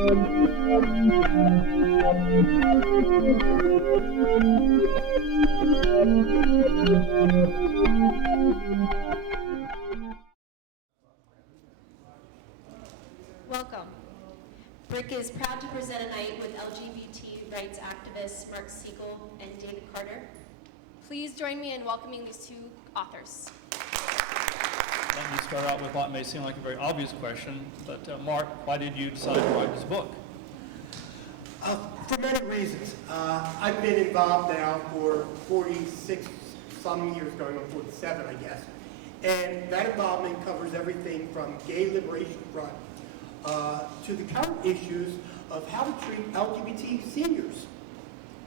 Welcome. BRIC is proud to present a night with LGBT rights activists Mark Segal and David Carter. Please join me in welcoming these two authors. Let me start out with what may seem like a very obvious question, but Mark, why did you decide to write this book? For many reasons. I've been involved now for 46 some years, going on 47, I guess. And that involvement covers everything from gay liberation front to the current issues of how to treat LGBT seniors.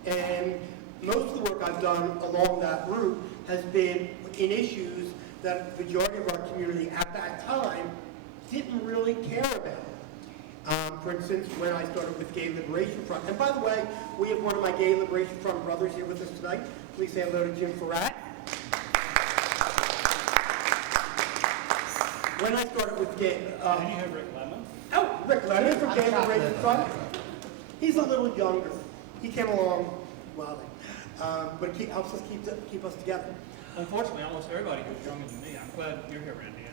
And most of the work I've done along that route has been in issues that the majority of our community at that time didn't really care about. For instance, when I started with Gay Liberation Front, and by the way, we have one of my Gay Liberation Front brothers here with us tonight. Please say hello to Jim Farrat. When I started with Gay... and you have Rick Lemon. Oh, Rick Lemon from Gay Liberation Front. He's a little younger. He came along well, but it helps us keep us together. Unfortunately, almost everybody who's younger than me. I'm glad you're here, Randy.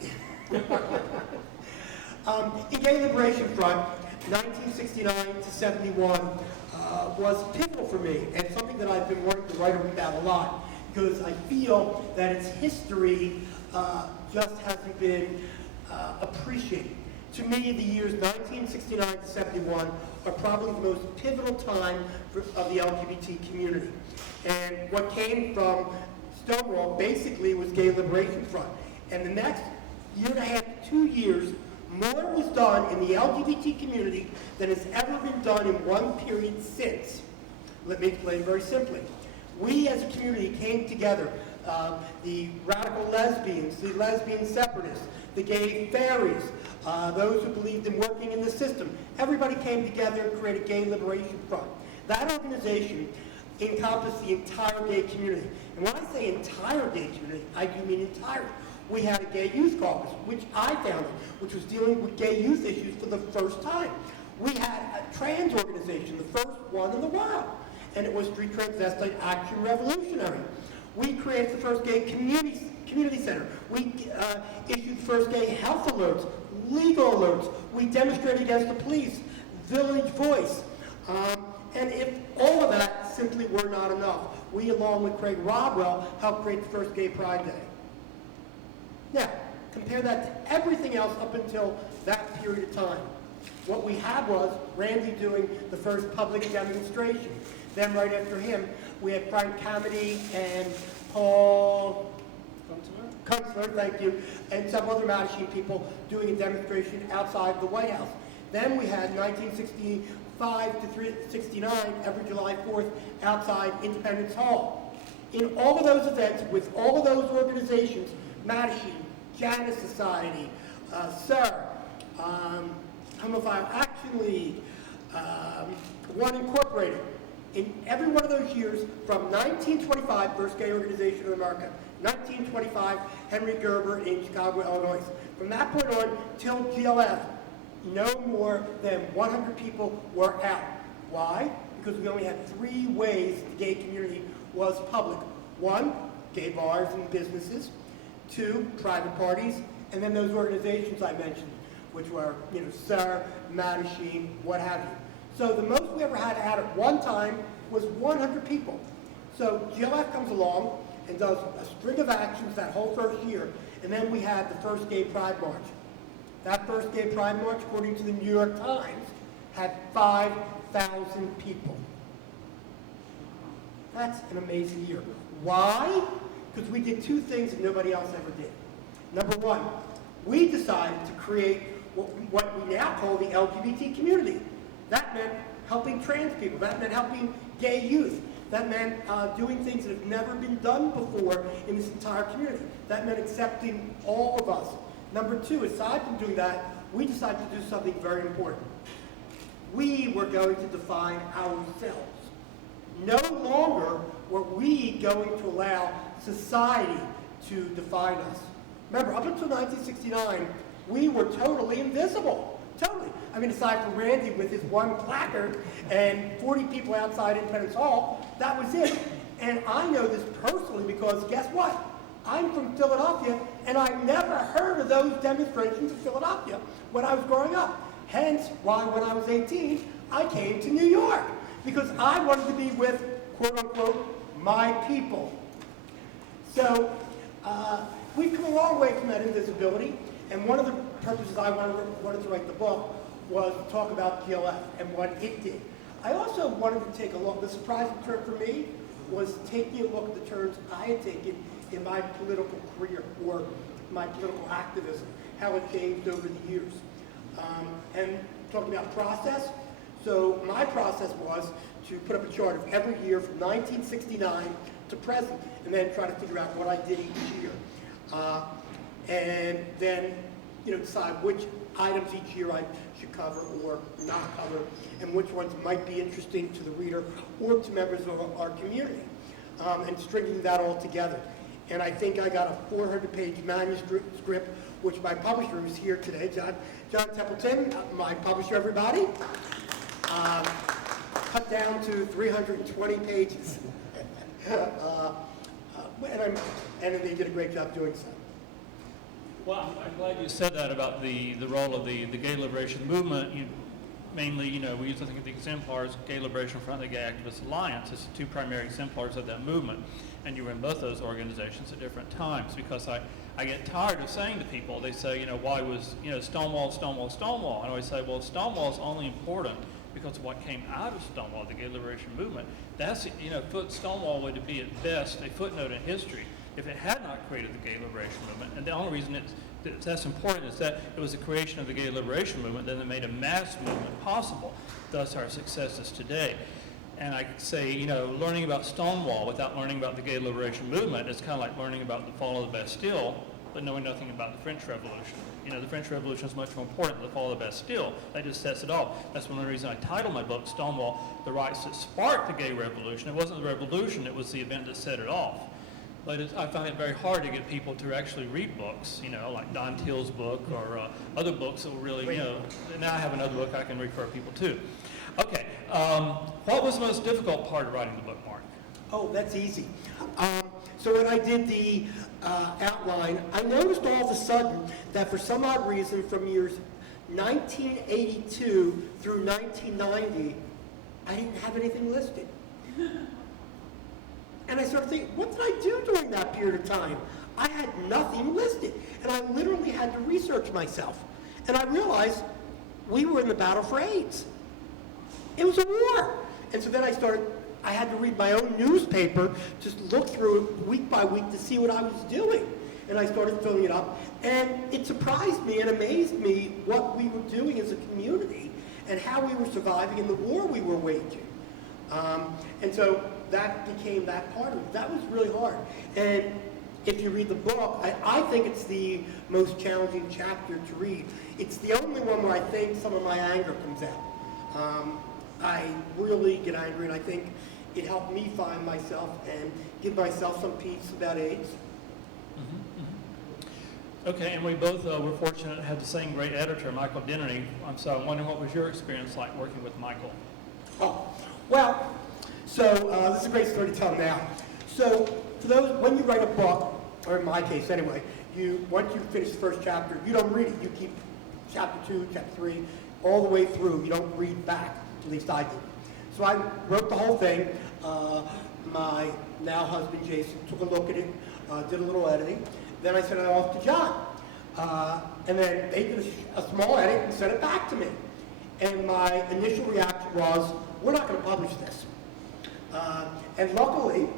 In Gay Liberation Front, 1969 to 71 was pivotal for me, and something that I've been wanting to write about a lot, because I feel that its history just hasn't been appreciated. To me, the years 1969 to 71 are probably the most pivotal time of the LGBT community. And what came from Stonewall basically was Gay Liberation Front. And the next year and a half, 2 years, more was done in the LGBT community than has ever been done in one period since. Let me explain very simply. We as a community came together, the radical lesbians, the lesbian separatists, the gay fairies, those who believed in working in the system. Everybody came together and created Gay Liberation Front. That organization encompassed the entire gay community. And when I say entire gay community, I do mean entire. We had a gay youth caucus, which I founded, which was dealing with gay youth issues for the first time. We had a trans organization, the first one in the world, and it was Street Transvestite Action Revolutionary. We created the first gay community center. We issued the first gay health alerts, legal alerts. We demonstrated against the police, Village Voice. And if all of that simply were not enough, we, along with Craig Rodwell, helped create the first Gay Pride Day. Now, compare that to everything else up until that period of time. What we had was Randy doing the first public demonstration. Then right after him, we had Frank Camedy and Paul Kunstler, thank you, and some other Mattachine people doing a demonstration outside the White House. Then we had 1965 to 69, every July 4th, outside Independence Hall. In all of those events, with all of those organizations, Mattachine, Janus Society, SIR, Homophile Action League, One Incorporated. In every one of those years, from 1925, first gay organization in America, 1925, Henry Gerber in Chicago, Illinois. From that point on till GLF, no more than 100 people were out. Why? Because we only had 3 ways the gay community was public. 1, gay bars and businesses. 2, private parties. And then those organizations I mentioned, which were, SIR, Mattachine, what have you. So the most we ever had out at one time was 100 people. So GLF comes along and does a string of actions that whole first year, and then we had the first Gay Pride March. That first Gay Pride March, according to the New York Times, had 5,000 people. That's an amazing year. Why? Because we did 2 things that nobody else ever did. Number 1, we decided to create what we now call the LGBT community. That meant helping trans people. That meant helping gay youth. That meant doing things that have never been done before in this entire community. That meant accepting all of us. Number 2, aside from doing that, we decided to do something very important. We were going to define ourselves. No longer were we going to allow society to define us. Remember, up until 1969, we were totally invisible Totally. I mean, aside from Randy with his one placard and 40 people outside Independence Hall, that was it. And I know this personally because guess what? I'm from Philadelphia, and I never heard of those demonstrations in Philadelphia when I was growing up. Hence why when I was 18, I came to New York, because I wanted to be with, quote unquote, my people. So we've come a long way from that invisibility, and one of the purposes I wanted to write the book was to talk about PLF and what it did. I also wanted to take a look, the surprising turn for me was taking a look at the turns I had taken in my political career or my political activism, how it changed over the years. And talking about process, so my process was to put up a chart of every year from 1969 to present, and then try to figure out what I did each year. And then, decide which items each year I should cover or not cover, and which ones might be interesting to the reader or to members of our community, and stringing that all together. And I think I got a 400-page manuscript, which my publisher is here today, John Templeton, my publisher, everybody, cut down to 320 pages. And they did a great job doing so. Well, I'm glad you said that about the role of the gay liberation movement. Mainly, we used to think of the exemplars, Gay Liberation Front and the Gay Activist Alliance, as the two primary exemplars of that movement. And you were in both those organizations at different times, because I get tired of saying to people, they say, why was, Stonewall, Stonewall, Stonewall? And I always say, well, Stonewall is only important because of what came out of Stonewall, the gay liberation movement. That's, Stonewall would be at best a footnote in history if it had not created the gay liberation movement. And the only reason that's important is that it was the creation of the gay liberation movement that made a mass movement possible, thus our successes today. And I could say, learning about Stonewall without learning about the gay liberation movement is kind of like learning about the fall of the Bastille, but knowing nothing about the French Revolution. The French Revolution is much more important than the fall of the Bastille. That just sets it off. That's one of the reasons I titled my book, Stonewall, The Rights That Sparked the Gay Revolution. It wasn't the revolution, it was the event that set it off. But I find it very hard to get people to actually read books, like Don Till's book or other books that will really, now I have another book I can refer people to. Okay, what was the most difficult part of writing the book, Mark? Oh, that's easy. So when I did the outline, I noticed all of a sudden that for some odd reason from years 1982 through 1990, I didn't have anything listed. And I started thinking, what did I do during that period of time? I had nothing listed. And I literally had to research myself. And I realized we were in the battle for AIDS. It was a war. And so then I had to read my own newspaper, just look through it week by week to see what I was doing. And I started filling it up. And it surprised me and amazed me what we were doing as a community and how we were surviving in the war we were waging. And so that became that part of it. That was really hard. And if you read the book, I think it's the most challenging chapter to read. It's the only one where I think some of my anger comes out. I really get angry, and I think it helped me find myself and give myself some peace about AIDS. Okay, and we both were fortunate to have the same great editor, Michael Dennery. So I'm wondering, what was your experience like working with Michael? Oh, well, so this is a great story to tell now. So for those, when you write a book, or in my case anyway, once you finish the first chapter, you don't read it. You keep chapter 2, chapter 3, all the way through. You don't read back, at least I did. So I wrote the whole thing. My now husband, Jason, took a look at it, did a little editing. Then I sent it off to John. And then they did a small edit and sent it back to me. And my initial reaction was, we're not going to publish this. And luckily,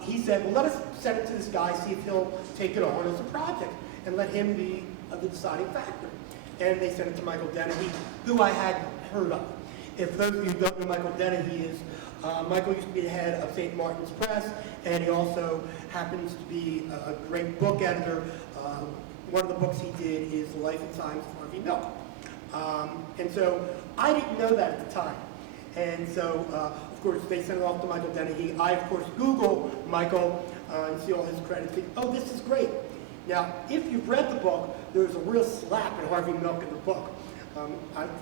he said, well, let us send it to this guy, see if he'll take it on as a project, and let him be the deciding factor. And they sent it to Michael Dennehy, who I hadn't heard of. If those of you who don't know Michael Dennehy is, Michael used to be the head of St. Martin's Press, and he also happens to be a great book editor. One of the books he did is The Life and Times of Harvey Milk. And so I didn't know that at the time. And so, of course, they sent it off to Michael Dennehy. I, of course, Google Michael and see all his credits. Think, oh, this is great. Now, if you've read the book, there's a real slap in Harvey Milk in the book. For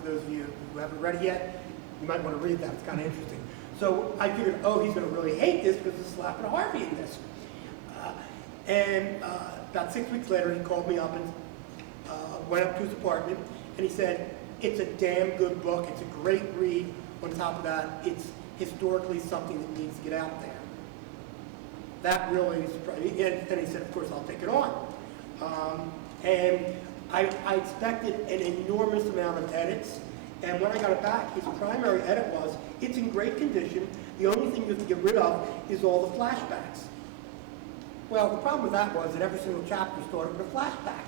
those of you who haven't read it yet, you might want to read that. It's kind of interesting. So I figured, oh, he's going to really hate this because there's slapping Harvey in this. About 6 weeks later, he called me up and went up to his apartment, and he said, it's a damn good book. It's a great read. On top of that, it's historically something that needs to get out there. That really surprised me. And he said, of course, I'll take it on. And I expected an enormous amount of edits. And when I got it back, his primary edit was, it's in great condition. The only thing you have to get rid of is all the flashbacks. Well, the problem with that was that every single chapter started with a flashback.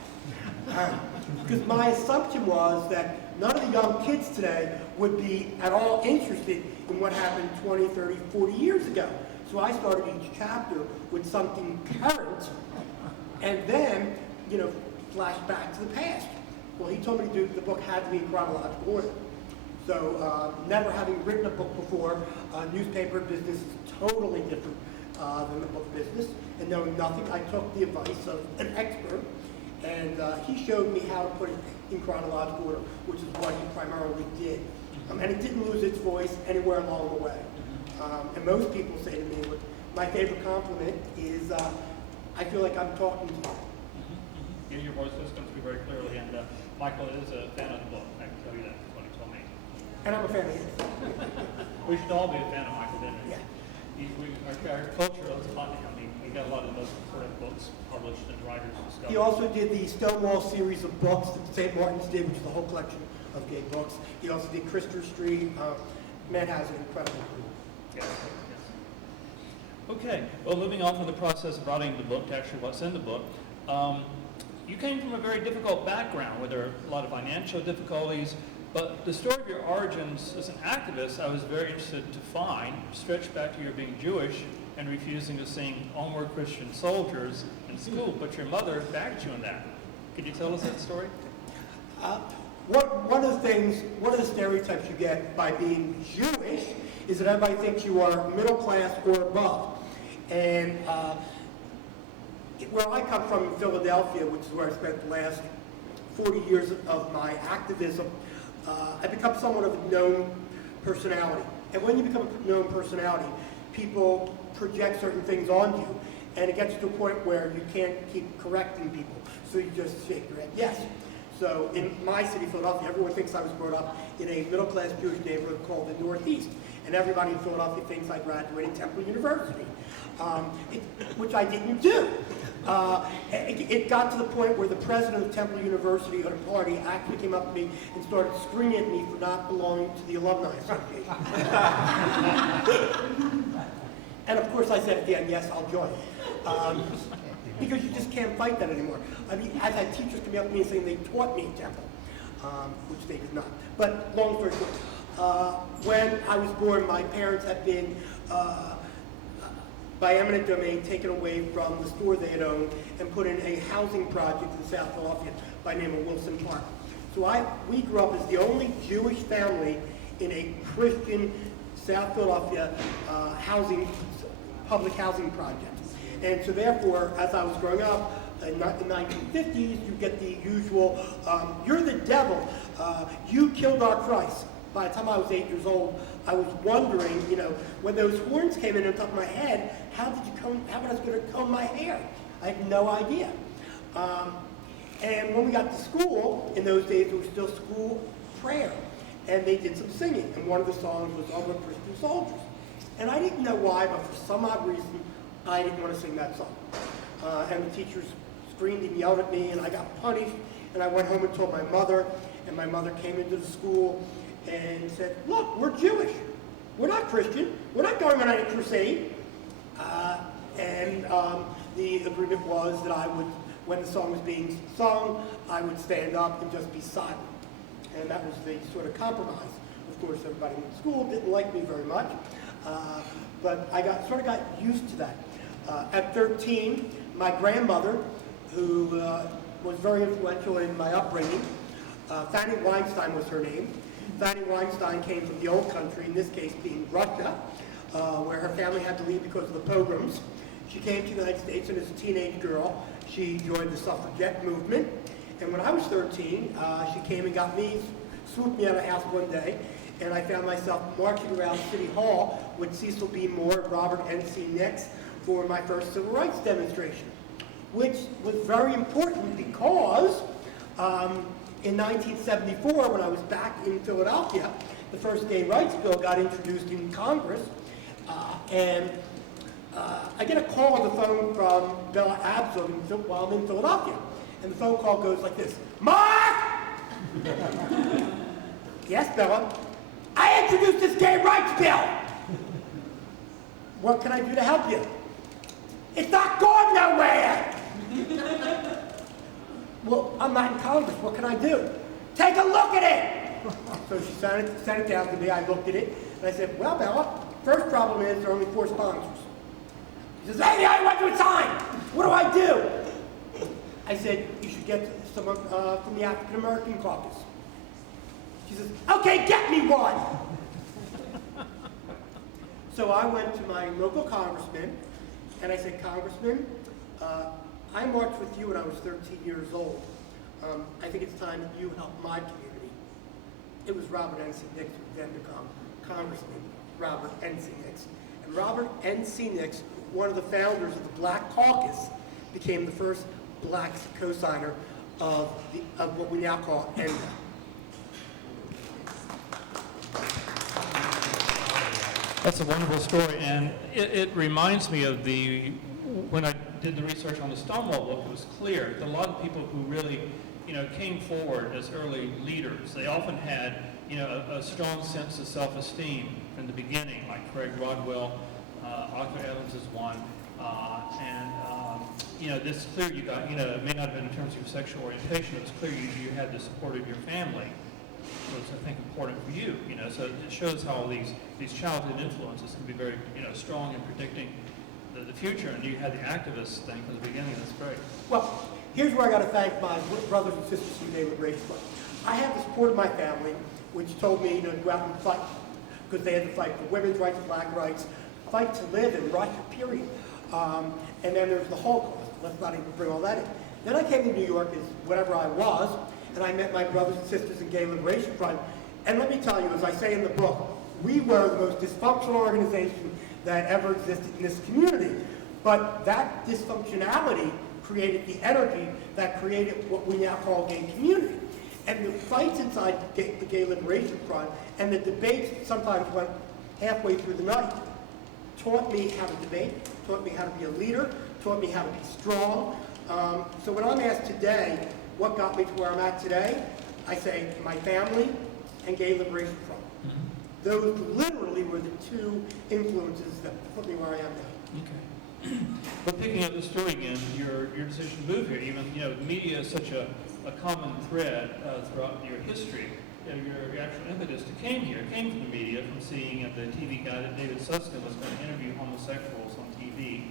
Because my assumption was that none of the young kids today would be at all interested in what happened 20, 30, 40 years ago. So I started each chapter with something current, and then, flash back to the past. Well, he told me the book had to be in chronological order. So never having written a book before, newspaper business is totally different than the book business. And knowing nothing, I took the advice of an expert, and he showed me how to put it in chronological order, which is what he primarily did. And it didn't lose its voice anywhere along the way. And most people say to me, look, my favorite compliment is, I feel like I'm talking to you. Yeah, your voice does come through very clearly, and Michael is a fan of the book. I can tell you that. That's what he told me. And I'm a fan of his. We should all be a fan of Michael Benders. Yeah. Our culture loves talking. I mean, he got a lot of those sort of books published and writers discovered. He also did the Stonewall series of books that St. Martin's did, which is a whole collection of gay books. He also did Christopher Street. Man has an incredible career. Yes, yes. Okay, well, moving on from the process of writing the book to actually what's in the book, you came from a very difficult background where there are a lot of financial difficulties, but the story of your origins as an activist I was very interested to find stretched back to your being Jewish and refusing to sing Onward Christian Soldiers in school, but your mother backed you in that. Could you tell us that story? One of the stereotypes you get by being Jewish is that everybody thinks you are middle class or above. And where I come from in Philadelphia, which is where I spent the last 40 years of my activism, I become somewhat of a known personality. And when you become a known personality, people project certain things on you, and it gets to a point where you can't keep correcting people, so you just shake your head yes. So in my city, Philadelphia, everyone thinks I was brought up in a middle-class Jewish neighborhood called the Northeast, and everybody in Philadelphia thinks I graduated Temple University, which I didn't do. It got to the point where the president of Temple University at a party actually came up to me and started screaming at me for not belonging to the Alumni Association. And of course I said at the end, yes, I'll join. Because you just can't fight that anymore. I mean, I've had teachers come up to me and saying they taught me at Temple, which they did not. But long story short, when I was born, my parents had been, by eminent domain, taken away from the store they had owned and put in a housing project in South Philadelphia by the name of Wilson Park. So we grew up as the only Jewish family in a Christian South Philadelphia public housing project. And so therefore, as I was growing up, in the 1950s, you get the usual, you're the devil, you killed our Christ. By the time I was 8 years old, I was wondering, when those horns came in on top of my head, how was I going to comb my hair? I had no idea. And when we got to school, in those days, it was still school prayer. And they did some singing, and one of the songs was Onward Christian Soldiers. And I didn't know why, but for some odd reason, I didn't want to sing that song. And the teachers screamed and yelled at me, and I got punished. And I went home and told my mother, and my mother came into the school and said, look, we're Jewish. We're not Christian. We're not going on any crusade. And the agreement was that I would, when the song was being sung, I would stand up and just be silent. And that was the sort of compromise. Of course, everybody in the school didn't like me very much. But I sort of got used to that. At 13, my grandmother, who was very influential in my upbringing, Fanny Weinstein was her name. Fanny Weinstein came from the old country, in this case being Russia, where her family had to leave because of the pogroms. She came to the United States, and as a teenage girl, she joined the suffragette movement. And when I was 13, she came and got me swooped me out of the house one day, and I found myself marching around City Hall with Cecil B. Moore and Robert N.C. Nix for my first civil rights demonstration, which was very important because in 1974, when I was back in Philadelphia, the first gay rights bill got introduced in Congress, and I get a call on the phone from Bella Abzug while I'm in Philadelphia, and the phone call goes like this: Mark! Yes, Bella? I introduced this gay rights bill! What can I do to help you? It's not going nowhere! Well, I'm not in Congress. What can I do? Take a look at it! So she sent it down to me. I looked at it, and I said, well, Bella, first problem is there are only 4 sponsors. She says, hey, I want to sign. What do I do? I said, you should get someone from the African American caucus. She says, okay, get me one. So I went to my local congressman, and I said, Congressman, I marched with you when I was 13 years old. I think it's time that you help my community. It was Robert N.C. Nix who would then become Congressman Robert N.C. Nix. And Robert N.C. Nix, one of the founders of the Black Caucus, became the first black co-signer of what we now call ENDA. That's a wonderful story, and it reminds me of when I did the research on the Stonewall book, it was clear that a lot of people who really, came forward as early leaders, they often had, a strong sense of self-esteem from the beginning, like Craig Rodwell, Arthur Evans is one, this clear you got, it may not have been in terms of your sexual orientation, it's clear you had the support of your family. Was, I think, important for you, so it shows how these childhood influences can be very, strong in predicting the future, and you had the activist thing from the beginning. That's great. Well, here's where I got to thank my brothers and sisters from Gay Liberation Front. I had the support of my family, which told me to go out and fight, because they had to fight for women's rights and black rights, fight to live in Russia, period. And then there's the Holocaust. Let's not even bring all that in. Then I came to New York as whatever I was, and I met my brothers and sisters in Gay Liberation Front. And let me tell you, as I say in the book, we were the most dysfunctional organization that ever existed in this community. But that dysfunctionality created the energy that created what we now call gay community. And the fights inside the Gay Liberation Front and the debates that sometimes went halfway through the night taught me how to debate, taught me how to be a leader, taught me how to be strong. So when I'm asked today, what got me to where I'm at today, I say my family and Gay Liberation Front. Those literally were the 2 influences that put me where I am now. Okay. But picking up the story again, your decision to move here, even, the media is such a common thread throughout your history. Your actual impetus to came from the media, from seeing the TV guy that David Susskind was going to interview homosexuals on TV.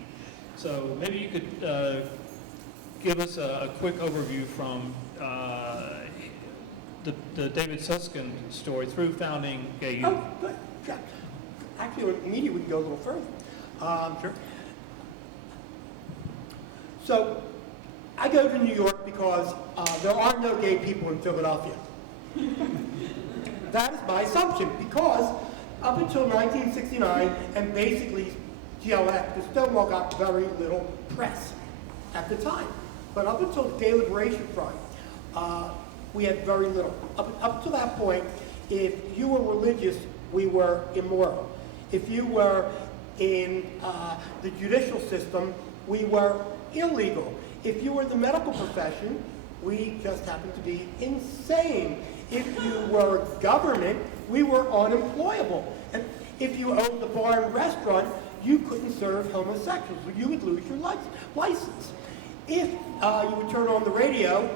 So maybe you could give us a quick overview from the David Susskind story through founding Gay Youth. Oh, good. Yeah. Actually, with media, we can go a little further. Sure. So, I go to New York because there are no gay people in Philadelphia. That is my assumption, because up until 1969, and basically GLF, the Stonewall got very little press at the time. But up until the Gay Liberation Front, we had very little. Up to that point, if you were religious, we were immoral. If you were in the judicial system, we were illegal. If you were in the medical profession, we just happened to be insane. If you were government, we were unemployable. And if you owned a bar and restaurant, you couldn't serve homosexuals. You would lose your license. If you would turn on the radio,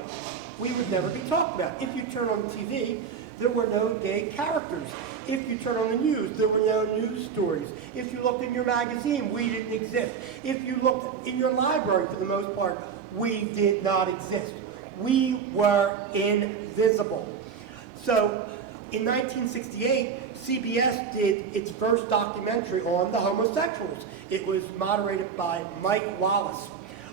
we would never be talked about. If you turn on the TV, there were no gay characters. If you turn on the news, there were no news stories. If you looked in your magazine, we didn't exist. If you looked in your library, for the most part, we did not exist. We were invisible. So in 1968, CBS did its first documentary on the homosexuals. It was moderated by Mike Wallace.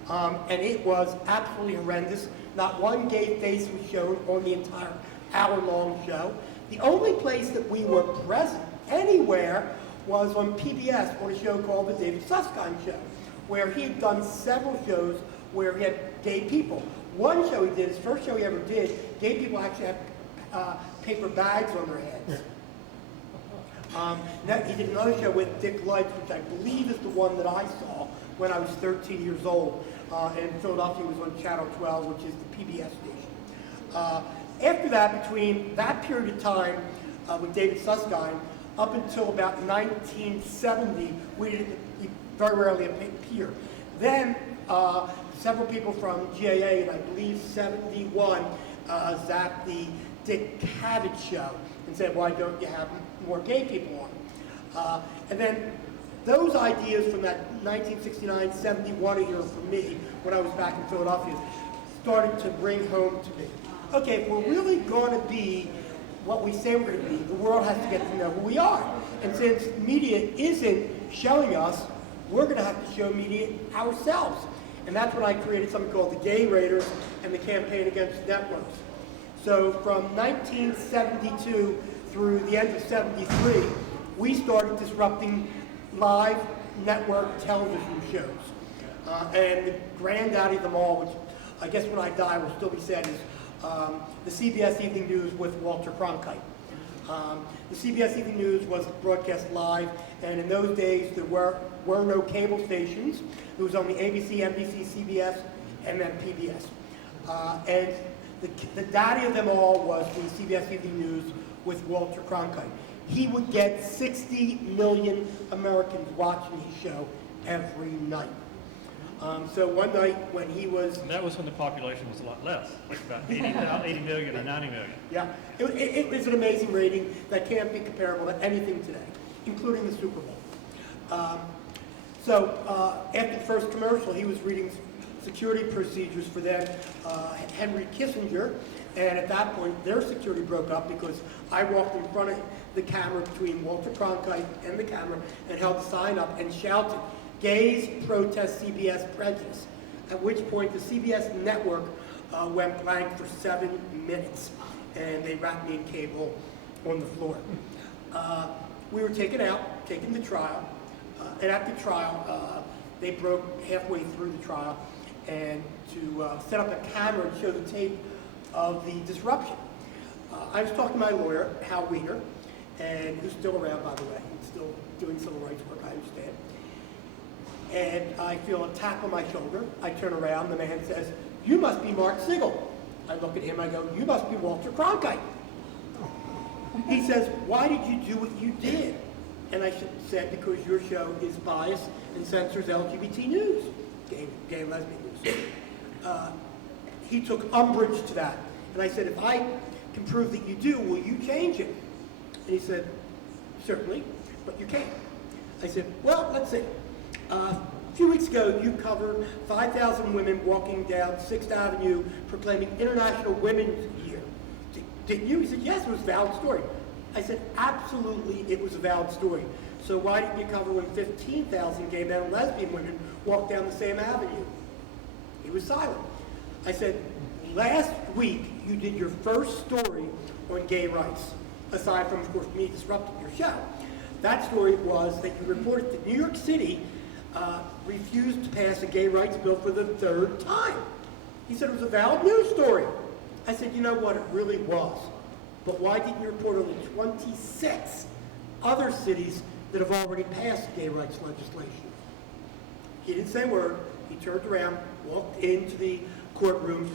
And it was absolutely horrendous. Not one gay face was shown on the entire hour-long show. The only place that we were present anywhere was on PBS on a show called The David Susskind Show, where he had done several shows where he had gay people. One show he did, his first show he ever did, gay people actually had paper bags on their heads. He did another show with Dick Lights, which I believe is the one that I saw when I was 13 years old. And in Philadelphia, it was on Channel 12, which is the PBS station. After that, between that period of time with David Susskind, up until about 1970, we didn't very rarely appear. Then, several people from GAA, and I believe 71, zapped the Dick Cavett show and said, why don't you have more gay people on? And then those ideas from that 1969-71 year for me, when I was back in Philadelphia, started to bring home to me. Okay, if we're really going to be what we say we're going to be, the world has to get to know who we are. And since media isn't showing us, we're going to have to show media ourselves. And that's when I created something called the Gay Raiders and the Campaign Against Networks. So from 1972 through the end of 73, we started disrupting live network television shows. And the granddaddy of them all, which I guess when I die will still be said, is the CBS Evening News with Walter Cronkite. The CBS Evening News was broadcast live, and in those days there were no cable stations. It was only ABC, NBC, CBS, and then PBS. And the daddy of them all was the CBS Evening News with Walter Cronkite. He would get 60 million Americans watching his show every night. So one night when he was... And that was when the population was a lot less, like about 80 million or 90 million. Yeah, it was an amazing rating that can't be comparable to anything today, including the Super Bowl. After the first commercial, he was reading security procedures for then Henry Kissinger, and at that point, their security broke up because I walked in front of the camera between Walter Cronkite and the camera and held the sign up and shouted, "Gays protest CBS prejudice," at which point the CBS network went blank for 7 minutes, and they wrapped me in cable on the floor. We were taken to trial, and at the trial, they broke halfway through the trial, and to set up a camera and show the tape of the disruption. I was talking to my lawyer, Hal Wiener, and who's still around, by the way. He's still doing civil rights work, I understand. And I feel a tap on my shoulder. I turn around, the man says, "You must be Mark Segal." I look at him, I go, "You must be Walter Cronkite." He says, "Why did you do what you did?" And I said, "Because your show is biased and censors LGBT news, gay and lesbian news." He took umbrage to that. And I said, "If I can prove that you do, will you change it?" And he said, "Certainly, but you can't." I said, "Well, let's see. A few weeks ago, you covered 5,000 women walking down 6th Avenue proclaiming International Women's Year. Didn't you?" He said, "Yes, it was a valid story." I said, "Absolutely, it was a valid story. So why didn't you cover when 15,000 gay men and lesbian women walked down the same avenue?" He was silent. I said, "Last week, you did your first story on gay rights, aside from, of course, me disrupting your show. That story was that you reported that New York City refused to pass a gay rights bill for the 3rd time." He said it was a valid news story. I said, "You know what, it really was. But why didn't you report on the 26 other cities that have already passed gay rights legislation?" He didn't say a word. He turned around, walked into the courtroom.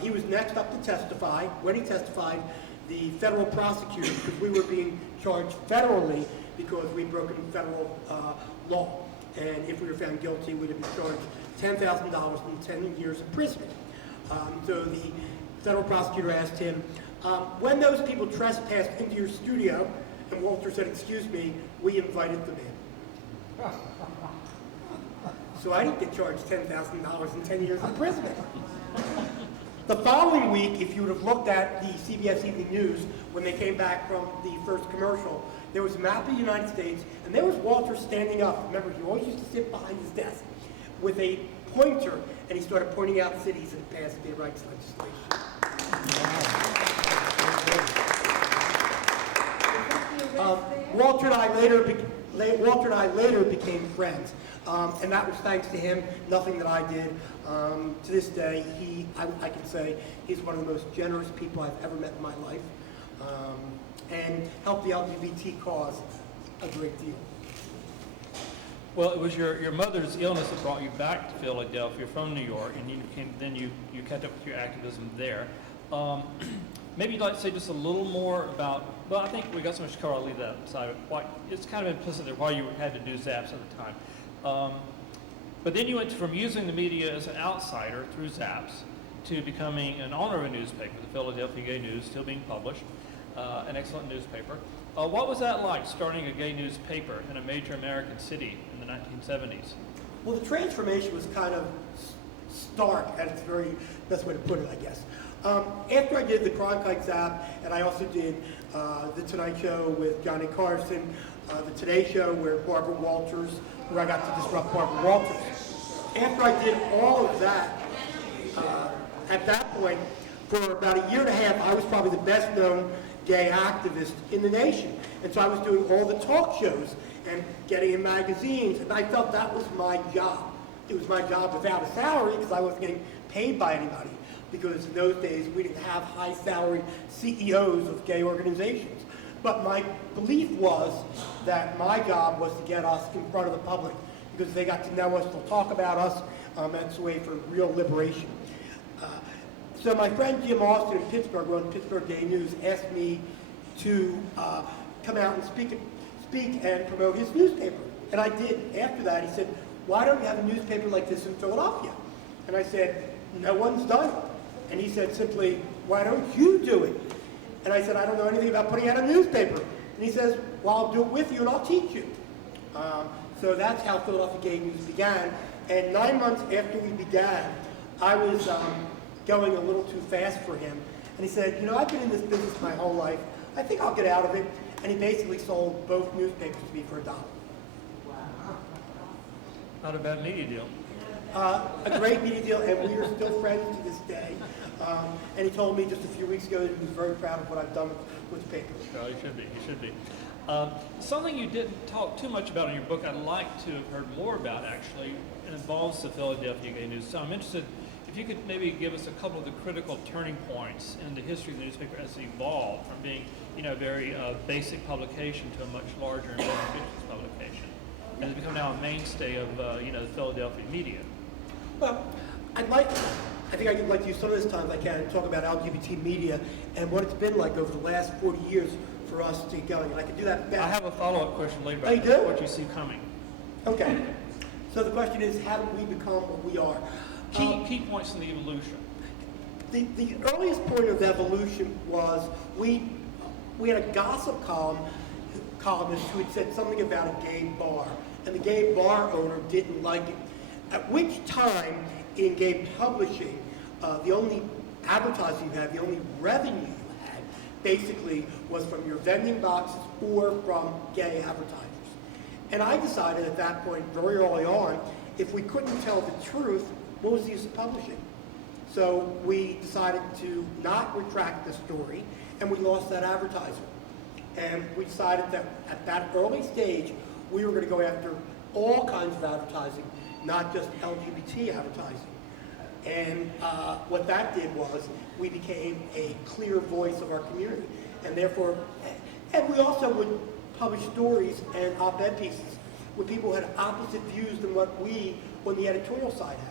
He was next up to testify. When he testified, the federal prosecutors, because we were being charged federally because we'd broken federal law. And if we were found guilty, we'd have been charged $10,000 and 10 years imprisonment. So the federal prosecutor asked him, "When those people trespassed into your studio," and Walter said, "Excuse me, we invited them in." So I didn't get charged $10,000 and 10 years imprisonment. The following week, if you would have looked at the CBS Evening News when they came back from the first commercial, there was a map of the United States, and there was Walter standing up. Remember, he always used to sit behind his desk with a pointer, and he started pointing out cities that passed gay rights legislation. Wow. Walter and I later became friends, and that was thanks to him. Nothing that I did. To this day, I can say he's one of the most generous people I've ever met in my life, and helped the LGBT cause a great deal. Well, it was your mother's illness that brought you back to Philadelphia from New York, and you kept up with your activism there. Maybe you'd like to say just a little more about, well, I think we got so much to cover, I'll leave that aside. It's kind of implicit there why you had to do Zaps at the time. But then you went from using the media as an outsider through Zaps to becoming an owner of a newspaper, the Philadelphia Gay News, still being published, an excellent newspaper. What was that like, starting a gay newspaper in a major American city in the 1970s? Well, the transformation was kind of stark, at its very best way to put it, I guess. After I did the Cronkite Zap, and I also did the Tonight Show with Johnny Carson, the Today Show where Barbara Walters, where I got to disrupt Barbara Walters. After I did all of that, at that point, for about a year and a half, I was probably the best known gay activist in the nation. And so I was doing all the talk shows and getting in magazines, and I felt that was my job. It was my job without a salary because I wasn't getting paid by anybody. Because in those days, we didn't have high salary CEOs of gay organizations. But my belief was that my job was to get us in front of the public because they got to know us, they'll talk about us. That's the way for real liberation. So my friend Jim Austin in Pittsburgh, who runs Pittsburgh Gay News, asked me to come out and speak and promote his newspaper. And I did. After that, he said, why don't you have a newspaper like this in Philadelphia? And I said, no one's done it. And he said simply, why don't you do it? And I said, I don't know anything about putting out a newspaper. And he says, well, I'll do it with you and I'll teach you. So that's how Philadelphia Gay News began. And 9 months after we began, I was going a little too fast for him. And he said, you know, I've been in this business my whole life. I think I'll get out of it. And he basically sold both newspapers to me for $1. Not a bad media deal. A great media deal, and we are still friends to this day. And he told me just a few weeks ago that he was very proud of what I've done with the paper. Well, you should be. You should be. Something you didn't talk too much about in your book, I'd like to have heard more about, actually, and involves the Philadelphia Gay News. So I'm interested if you could maybe give us a couple of the critical turning points in the history of the newspaper as it evolved from being, you know, a very basic publication to a much larger and more ambitious publication, and it's become now a mainstay of, you know, the Philadelphia media. Well, I think I'd like to use some of this time if I can and talk about LGBT media and what it's been like over the last 40 years for us to get going. And I can do that fast. I have a follow-up question later Oh, you about do? what you see coming. Okay. So the question is, how did we become what we are? Key points in the evolution. The earliest point of evolution was we had a gossip columnist who had said something about a gay bar, and the gay bar owner didn't like it. At which time, in gay publishing, the only advertising you had, the only revenue you had, basically was from your vending boxes or from gay advertisers. And I decided at that point, very early on, if we couldn't tell the truth, what was the use of publishing? So we decided to not retract the story, and we lost that advertiser. And we decided that at that early stage, we were going to go after all kinds of advertising, not just LGBT advertising. And what that did was we became a clear voice of our community. And therefore, and we also would publish stories and op-ed pieces with people who had opposite views than what we on the editorial side had.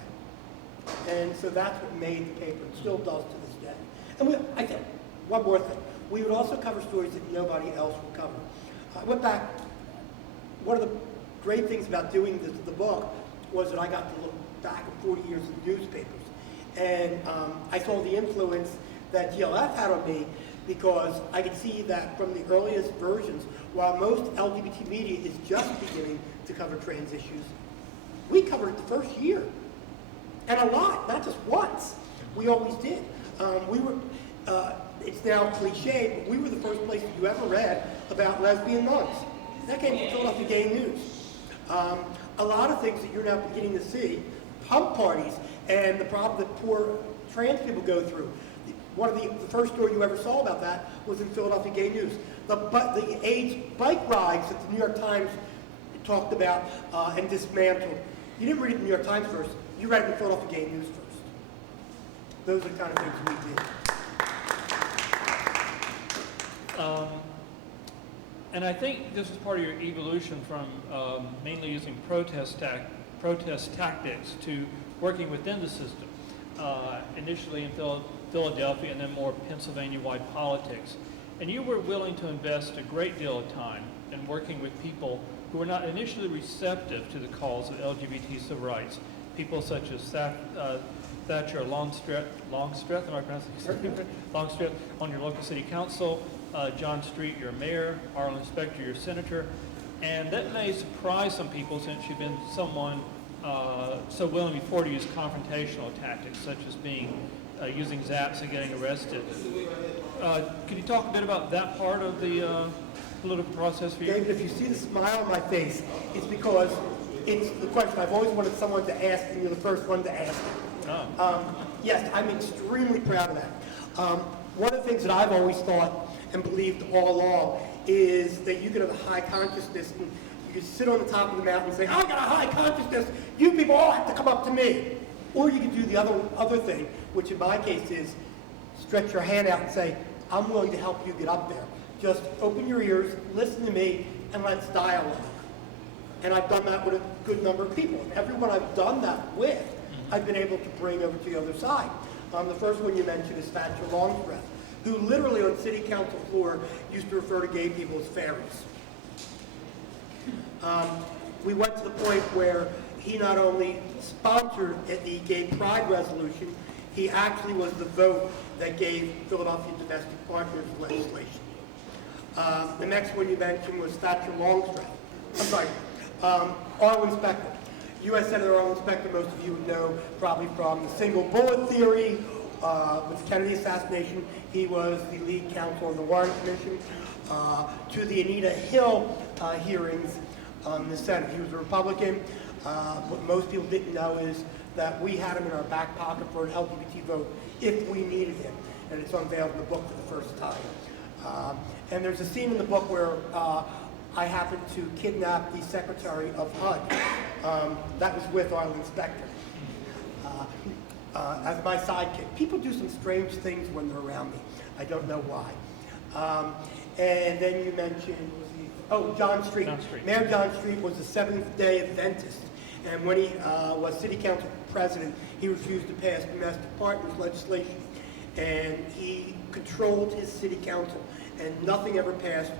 And so that's what made the paper. It still does to this day. And I think, one more thing. We would also cover stories that nobody else would cover. I went back, one of the great things about doing the book was that I got to look back at 40 years of newspapers. And I saw the influence that GLF had on me because I could see that from the earliest versions, while most LGBT media is just beginning to cover trans issues, we covered it the first year. And a lot, not just once. We always did. It's now cliche, but we were the first place that you ever read about lesbian nuns. That came from Philadelphia Gay News. A lot of things that you're now beginning to see, pump parties, and the problem that poor trans people go through. One of the first story you ever saw about that was in Philadelphia Gay News. The AIDS bike rides that the New York Times talked about and dismantled. You didn't read it in the New York Times first. You read it in Philadelphia Gay News first. Those are the kind of things we did. And I think this is part of your evolution from mainly using protest tactics to working within the system. Initially in Philadelphia and then more Pennsylvania-wide politics. And you were willing to invest a great deal of time in working with people who were not initially receptive to the calls of LGBT civil rights. People such as Thatcher Longstreth, am I pronouncing his name right? Longstreth on your local city council, John Street, your mayor, Arlen Specter, your senator. And that may surprise some people since you've been someone so willing before to use confrontational tactics, such as using zaps and getting arrested. Could you talk a bit about that part of the political process for you? David, if you see the smile on my face, it's because it's the question I've always wanted someone to ask, and you're the first one to ask it. Oh. Yes, I'm extremely proud of that. One of the things that I've always thought and believed all along is that you could have a high consciousness and you could sit on the top of the mountain and say, I got a high consciousness, you people all have to come up to me. Or you could do the other thing, which in my case is stretch your hand out and say, I'm willing to help you get up there. Just open your ears, listen to me, and let's dialogue. And I've done that with a good number of people. And everyone I've done that with, I've been able to bring over to the other side. The first one you mentioned is Thatcher Longstreth, who literally on city council floor used to refer to gay people as fairies. We went to the point where he not only sponsored the gay pride resolution, he actually was the vote that gave Philadelphia domestic partners legislation. The next one you mentioned was Thatcher Longstreth. I'm sorry, Arlen Specter. U.S. Senator Arlen Specter, most of you would know probably from the single bullet theory with the Kennedy assassination. He was the lead counsel on the Warren Commission to the Anita Hill hearings in the Senate. He was a Republican. What most people didn't know is that we had him in our back pocket for an LGBT vote if we needed him. And it's unveiled in the book for the first time. And there's a scene in the book where I happened to kidnap the secretary of HUD. That was with Arlen Specter as my sidekick. People do some strange things when they're around me. I don't know why. And then you mentioned, John Street. Mayor John Street was a Seventh-day Adventist. And when he was city council president, he refused to pass domestic partners legislation. And he controlled his city council. And nothing ever passed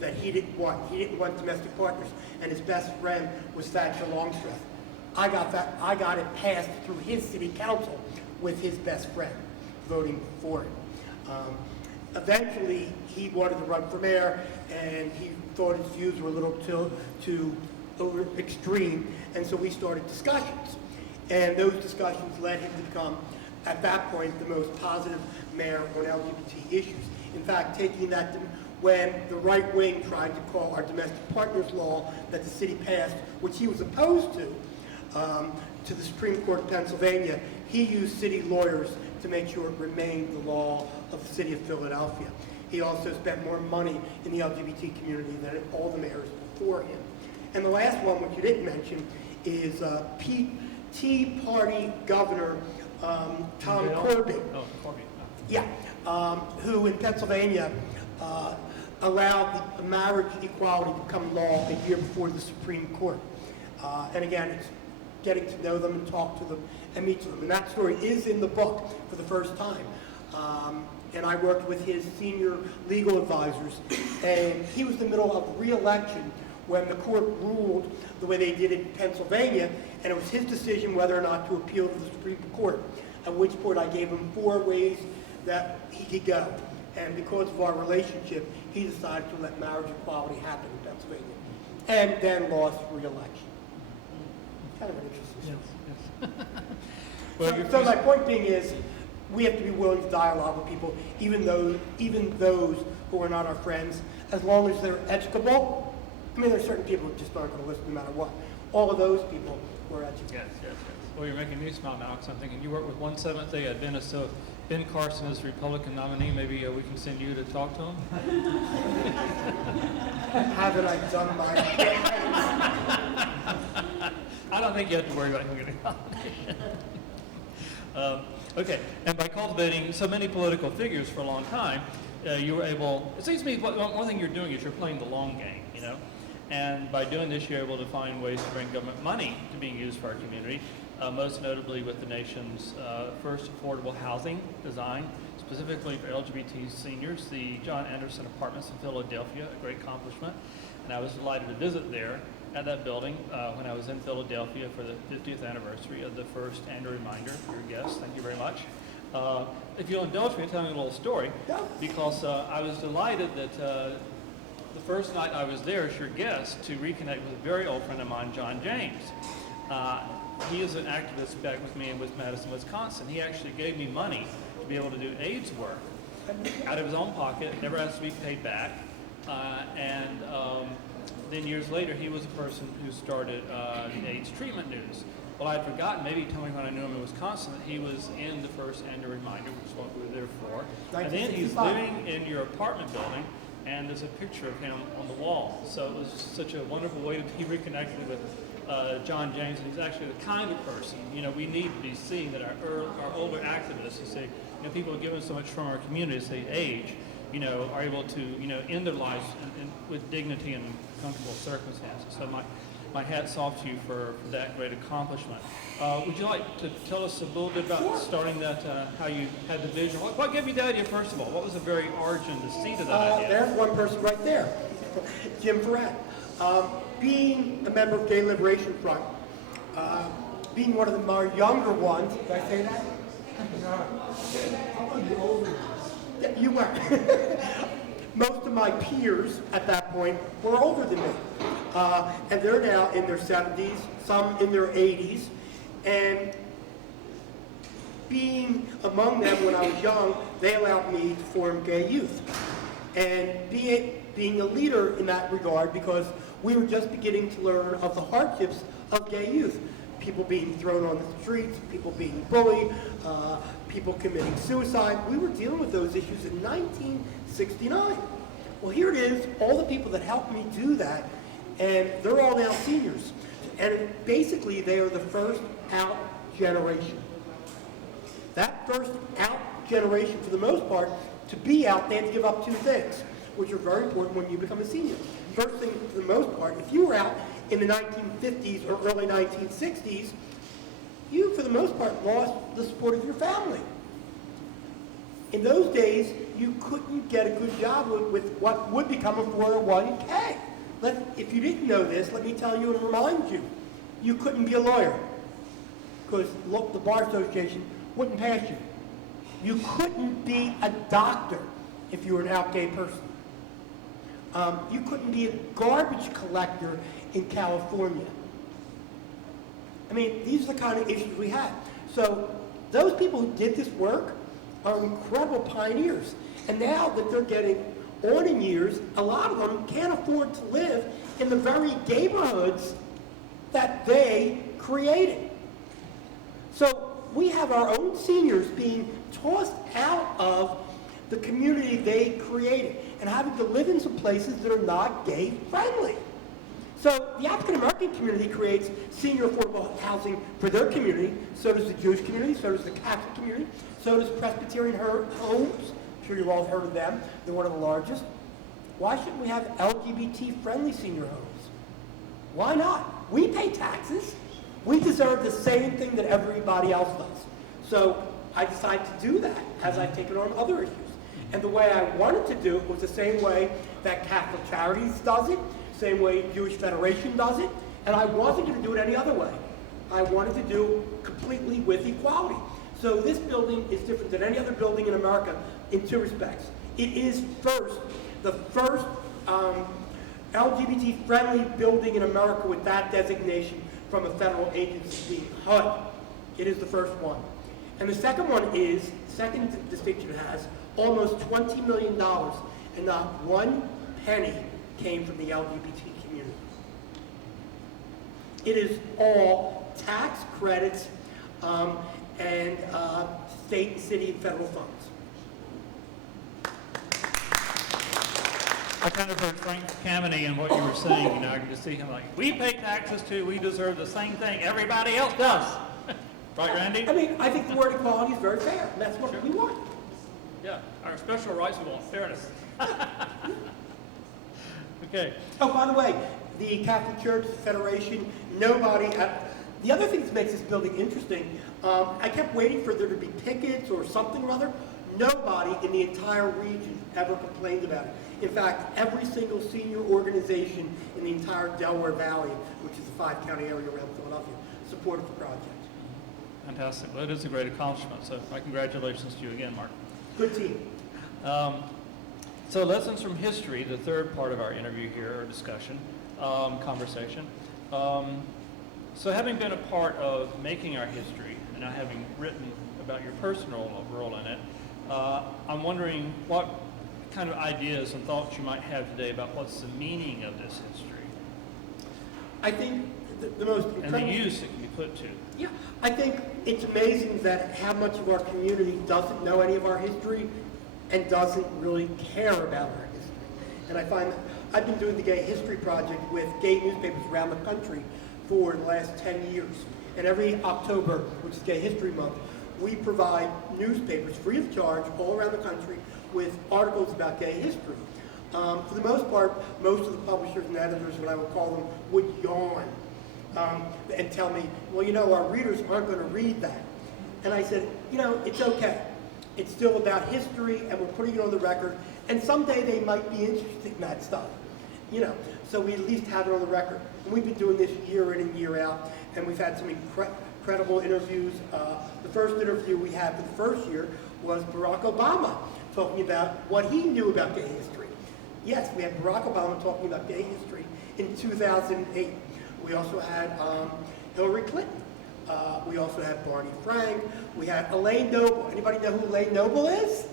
that he didn't want. He didn't want domestic partners. And his best friend was Thatcher Longstreth. I got it passed through his city council with his best friend voting for it. Eventually, he wanted to run for mayor, and he thought his views were a little too over extreme, and so we started discussions. And those discussions led him to become, at that point, the most positive mayor on LGBT issues. In fact, taking that to, when the right wing tried to call our domestic partners law that the city passed, which he was opposed to the Supreme Court of Pennsylvania, he used city lawyers to make sure it remained the law of the city of Philadelphia. He also spent more money in the LGBT community than all the mayors before him. And the last one, which you didn't mention, is Tea Party Governor Tom Corbett. Oh, Corbett. Yeah, who in Pennsylvania allowed the marriage equality to become law a year before the Supreme Court. And again, it's getting to know them and talk to them and meet them. And that story is in the book for the first time. And I worked with his senior legal advisors. And he was in the middle of re-election when the court ruled the way they did in Pennsylvania. And it was his decision whether or not to appeal to the Supreme Court. At which point I gave him 4 ways that he could go. And because of our relationship, he decided to let marriage equality happen in Pennsylvania. And then lost re-election. Kind of an interesting story. Well, so my point being is, we have to be willing to dialogue with people, even those who are not our friends, as long as they're educable. I mean, there's certain people who just aren't going to listen no matter what. All of those people were educable. Yes. Well, you're making me smile now because I'm thinking you work with one Seventh-day Adventist, so Ben Carson is the Republican nominee. Maybe we can send you to talk to him. Haven't I done my I don't think you have to worry about him getting nominated. Okay, and by cultivating so many political figures for a long time, you were able, it seems to me one thing you're doing is you're playing the long game, you know? And by doing this, you're able to find ways to bring government money to being used for our community, most notably with the nation's first affordable housing design, specifically for LGBT seniors, the John Anderson Apartments in Philadelphia, a great accomplishment. And I was delighted to visit there at that building when I was in Philadelphia for the 50th anniversary of the first annual reminder. Your guest, thank you very much. If you'll indulge me in telling a little story, because I was delighted that the first night I was there as your guest to reconnect with a very old friend of mine, John James. He is an activist back with me in Madison, Wisconsin. He actually gave me money to be able to do AIDS work out of his own pocket, never asked to be paid back. Then years later, he was the person who started the AIDS Treatment News. Well, I had forgotten, maybe he told me when I knew him in Wisconsin, that he was in the first annual reminder, which is what we were there for. And then he's living in your apartment building, and there's a picture of him on the wall. So it was such a wonderful way to be reconnected with John James, and he's actually the kind of person, you know, we need to be seeing that our older activists who say, you know, people have given so much from our community as they age, you know, are able to, you know, end their lives with dignity and comfortable circumstances. So my hat's off to you for that great accomplishment. Would you like to tell us a little bit about starting that, how you had the vision? What gave you the idea, first of all? What was the very origin, the seed of that idea? There's one person right there, Jim Farrett. Being a member of Gay Liberation Front, being one of the more younger ones, did I say that? Yeah, you were. Most of my peers at that point were older than me. And they're now in their 70s, some in their 80s. And being among them when I was young, they allowed me to form Gay Youth. And being a leader in that regard, because we were just beginning to learn of the hardships of gay youth. People being thrown on the streets, people being bullied, people committing suicide. We were dealing with those issues in 1969. Well, here it is, all the people that helped me do that, and they're all now seniors. And basically, they are the first out generation. That first out generation, for the most part, to be out, they had to give up two things, which are very important when you become a senior. First thing, for the most part, if you were out in the 1950s or early 1960s, you, for the most part, lost the support of your family. In those days, you couldn't get a good job with what would become a 401k. If you didn't know this, let me tell you and remind you, you couldn't be a lawyer because the Bar Association wouldn't pass you. You couldn't be a doctor if you were an out gay person. You couldn't be a garbage collector in California. I mean, these are the kind of issues we had. So those people who did this work are incredible pioneers. And now that they're getting on in years, a lot of them can't afford to live in the very neighborhoods that they created. So we have our own seniors being tossed out of the community they created and having to live in some places that are not gay friendly. So the African American community creates senior affordable housing for their community. So does the Jewish community, so does the Catholic community, so does Presbyterian Homes. I'm sure you've all heard of them. They're one of the largest. Why shouldn't we have LGBT friendly senior homes? Why not? We pay taxes. We deserve the same thing that everybody else does. So I decided to do that as I've taken on other issues. And the way I wanted to do it was the same way that Catholic Charities does it, same way Jewish Federation does it, and I wasn't going to do it any other way. I wanted to do completely with equality. So this building is different than any other building in America in two respects. It is the first LGBT-friendly building in America with that designation from a federal agency being HUD. It is the first one. And the second one is, second distinction it has, almost $20 million, and not one penny came from the LGBT community. It is all tax credits and state, city, and federal funds. I kind of heard Frank Kameny and what you were saying, you know, I can just see him like, we pay taxes too, we deserve the same thing everybody else does. Right, Randy? I mean, I think the word equality is very fair, and that's what Sure. we want. Yeah, our special rights we want, fairness. Okay. Oh, by the way, the Catholic Church Federation, nobody, the other thing that makes this building interesting, I kept waiting for there to be pickets or something or other. Nobody in the entire region ever complained about it. In fact, every single senior organization in the entire Delaware Valley, which is a 5-county area around Philadelphia, supported the project. Fantastic. Well, it is a great accomplishment, so my congratulations to you again, Mark. Good team. So lessons from history, the third part of our interview here, or discussion, conversation. So having been a part of making our history, and now having written about your personal role in it, I'm wondering what kind of ideas and thoughts you might have today about what's the meaning of this history. I think the most And the use it can be put to. Yeah, I think it's amazing that how much of our community doesn't know any of our history and doesn't really care about our history. And I find that I've been doing the Gay History Project with gay newspapers around the country for the last 10 years. And every October, which is Gay History Month, we provide newspapers free of charge all around the country with articles about gay history. For the most part, most of the publishers and editors, what I would call them, would yawn and tell me, well, you know, our readers aren't going to read that. And I said, you know, it's okay. It's still about history, and we're putting it on the record, and someday they might be interested in that stuff. You know, so we at least have it on the record. And we've been doing this year in and year out, and we've had some incredible interviews. The first interview we had for the first year was Barack Obama talking about what he knew about gay history. Yes, we had Barack Obama talking about gay history in 2008. We also had Hillary Clinton. We also had Barney Frank. We had Elaine Noble. Anybody know who Elaine Noble is?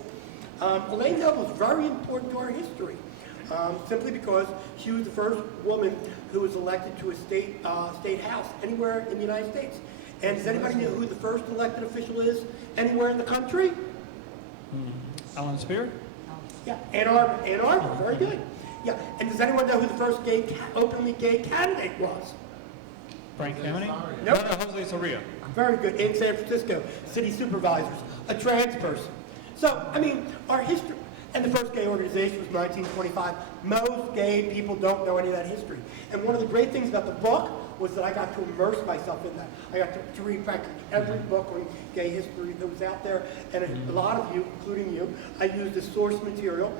Elaine Noble is very important to our history, simply because she was the first woman who was elected to a state house anywhere in the United States. And does anybody know who the first elected official is anywhere in the country? Alan Spear? Yeah, Ann Arbor, very good. Yeah, and does anyone know who the first openly gay candidate was? Frank Kameny? Nope. No, Jose Soria. Very good, in San Francisco, city supervisors, a trans person. So, I mean, our history, and the first gay organization was 1925. Most gay people don't know any of that history. And one of the great things about the book was that I got to immerse myself in that. I got to read practically every book on gay history that was out there, and a lot of you, including you, I used as source material,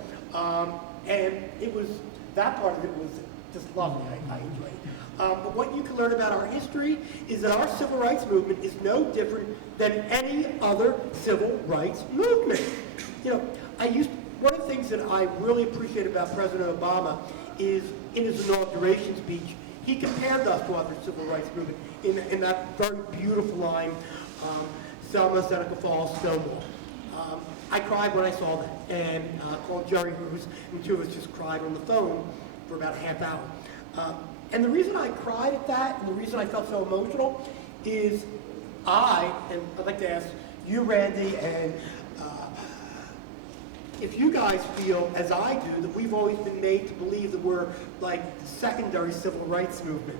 and it was, that part of it was just lovely. I enjoyed it. But what you can learn about our history is that our civil rights movement is no different than any other civil rights movement. You know, one of the things that I really appreciate about President Obama is in his inauguration speech, he compared us to other civil rights movement in that very beautiful line, Selma, Seneca Falls, Stonewall. I cried when I saw that, and called Jerry Hughes, and the two of us just cried on the phone for about a half hour. And the reason I cried at that, and the reason I felt so emotional, is and I'd like to ask you, Randy, and if you guys feel, as I do, that we've always been made to believe that we're like the secondary civil rights movement,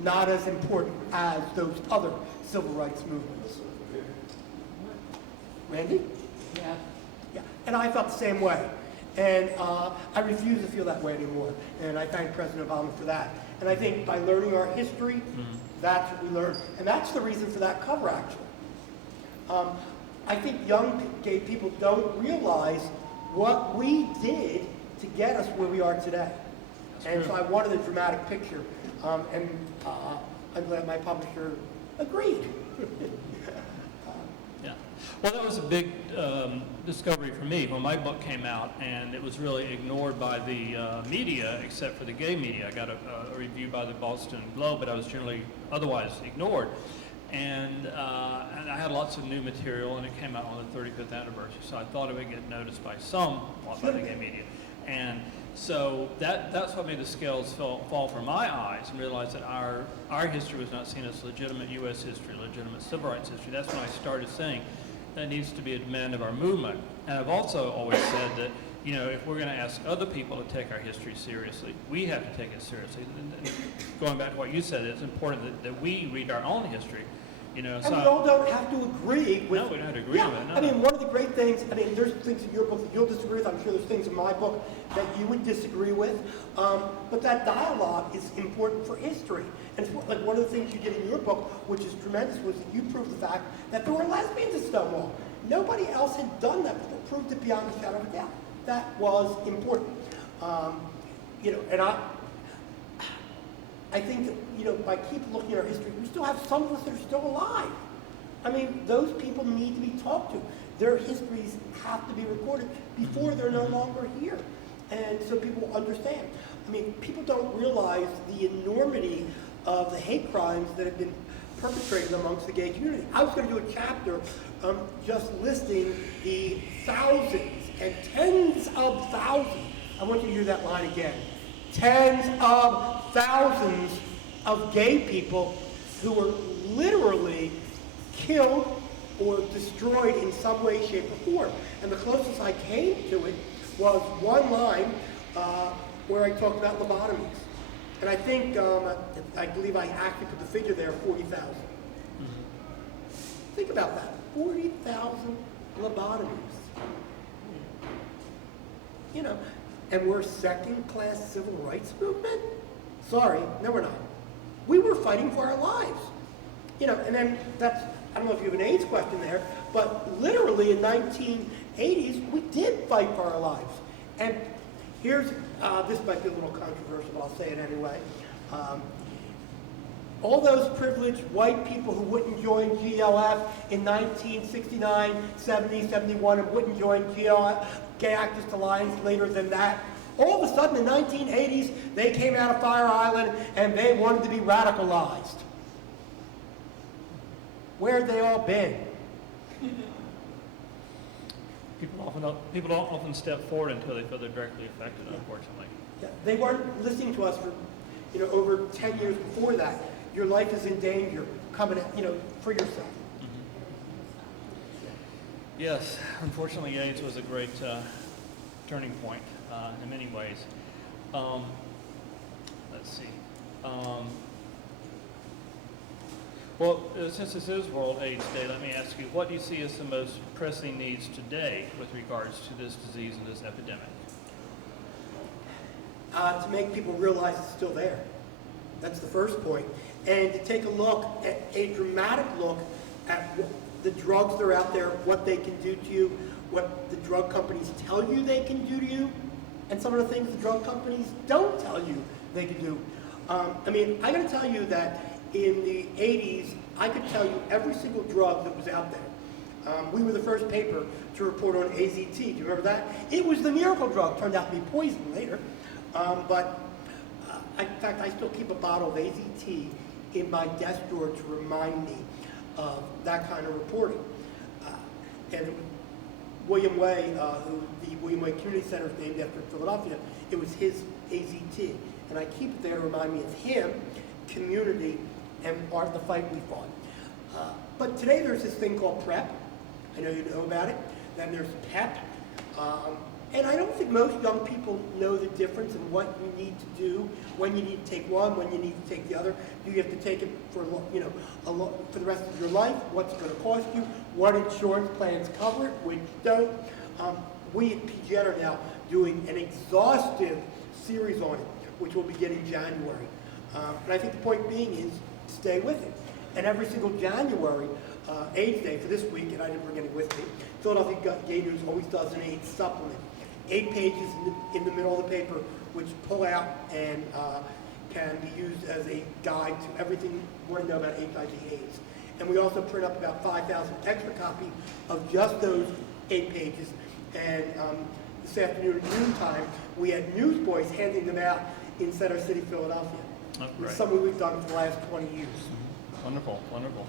not as important as those other civil rights movements. Randy? Yeah. Yeah, and I felt the same way. And I refuse to feel that way anymore. And I thank President Obama for that. And I think by learning our history, that's what we learn. And that's the reason for that cover, actually. I think young gay people don't realize what we did to get us where we are today. And so I wanted a dramatic picture. And I'm glad my publisher agreed. Yeah. Well, that was a big discovery for me when my book came out, and it was really ignored by the media, except for the gay media. I got a review by the Boston Globe, but I was generally otherwise ignored. And I had lots of new material, and it came out on the 35th anniversary, so I thought it would get noticed by some, by the gay media. And So that's what made the scales fall from my eyes and realize that our history was not seen as legitimate U.S. history, legitimate civil rights history. That's when I started saying that needs to be a demand of our movement. And I've also always said that, you know, if we're going to ask other people to take our history seriously, we have to take it seriously. And going back to what you said, it's important that we read our own history. You know, And we all don't have to agree with... No, we don't have to agree with it, no. I mean, one of the great things, I mean, there's things in your book that you'll disagree with. I'm sure there's things in my book that you would disagree with. But that dialogue is important for history. And it's like one of the things you did in your book, which is tremendous, was that you proved the fact that there were lesbians at Stonewall. Nobody else had done that before, proved it beyond a shadow of a doubt. That was important. You know, and I think that, you know, by keep looking at our history, we still have some of us that are still alive. I mean, those people need to be talked to. Their histories have to be recorded before they're no longer here. And so people understand. I mean, people don't realize the enormity of the hate crimes that have been perpetrated amongst the gay community. I was going to do a chapter just listing the thousands and tens of thousands. I want you to hear that line again. Tens of thousands of gay people who were literally killed or destroyed in some way, shape, or form. And the closest I came to it was one line where I talked about lobotomies. And I think, I believe I actually put the figure there, 40,000. Mm-hmm. Think about that, 40,000 lobotomies. You know, and we're second-class civil rights movement? Sorry, no we're not. We were fighting for our lives. You know, and then that's, I don't know if you have an AIDS question there, but literally in 1980s, we did fight for our lives. And here's, this might be a little controversial, but I'll say it anyway. All those privileged white people who wouldn't join GLF in 1969, 70, 71, and wouldn't join GLF, Gay Activist Alliance later than that, all of a sudden in the 1980s, they came out of Fire Island and they wanted to be radicalized. Where'd they all been? People don't often step forward until they feel they're directly affected, unfortunately. Yeah, they weren't listening to us for, you know, over 10 years before that. Your life is in danger. Come and, you know, for yourself. Mm-hmm. Yes, unfortunately, AIDS was a great turning point in many ways. Let's see. Well, since this is World AIDS Day, let me ask you, what do you see as the most pressing needs today with regards to this disease and this epidemic? To make people realize it's still there. That's the first point. And to take a look, a dramatic look at the drugs that are out there, what they can do to you, what the drug companies tell you they can do to you, and some of the things the drug companies don't tell you they can do. I mean, I gotta tell you that in the 80s, I could tell you every single drug that was out there. We were the first paper to report on AZT. Do you remember that? It was the miracle drug. Turned out to be poison later. In fact, I still keep a bottle of AZT in my desk drawer to remind me of that kind of reporting. And it was William Way, who the William Way Community Center is named after in Philadelphia, it was his AZT. And I keep it there to remind me of him, community, and the fight we fought. But today there's this thing called PrEP. I know you know about it. Then there's PEP. And I don't think most young people know the difference in what you need to do, when you need to take one, when you need to take the other. Do you have to take it for, you know, for the rest of your life? What's it going to cost you? What insurance plans cover it, which don't? We at PGN are now doing an exhaustive series on it, which will begin in January. And I think the point being is stay with it. And every single January, AIDS Day for this week, and I didn't bring any with me, Philadelphia Gay News always does an AIDS supplement. 8 pages in the middle of the paper, which pull out and can be used as a guide to everything you want to know about HIV/AIDS. And we also print up about 5,000 extra copies of just those 8 pages. And this afternoon at noontime, we had newsboys handing them out in Center City, Philadelphia. Oh, it's something we've done for the last 20 years. Wonderful, wonderful.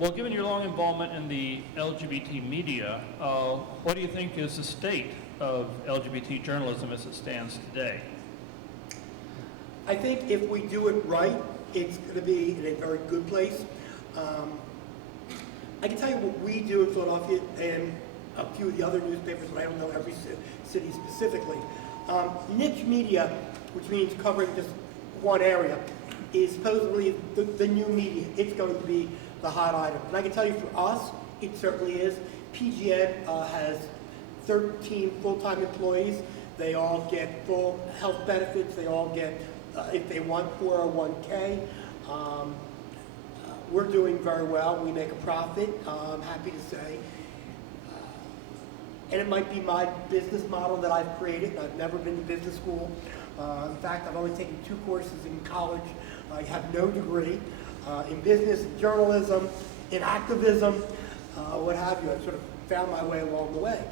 Well, given your long involvement in the LGBT media, what do you think is the state of LGBT journalism as it stands today? I think if we do it right, it's going to be in a very good place. I can tell you what we do in Philadelphia and a few of the other newspapers, but I don't know every city specifically. Niche media, which means covering just one area, is supposedly the new media. It's going to be the hot item. And I can tell you for us, it certainly is. PGN has 13 full-time employees. They all get full health benefits. They all get, if they want, 401k. We're doing very well. We make a profit, I'm happy to say. And it might be my business model that I've created. I've never been to business school. In fact, I've only taken 2 courses in college. I have no degree in business, in journalism, in activism, what have you. I sort of found my way along the way.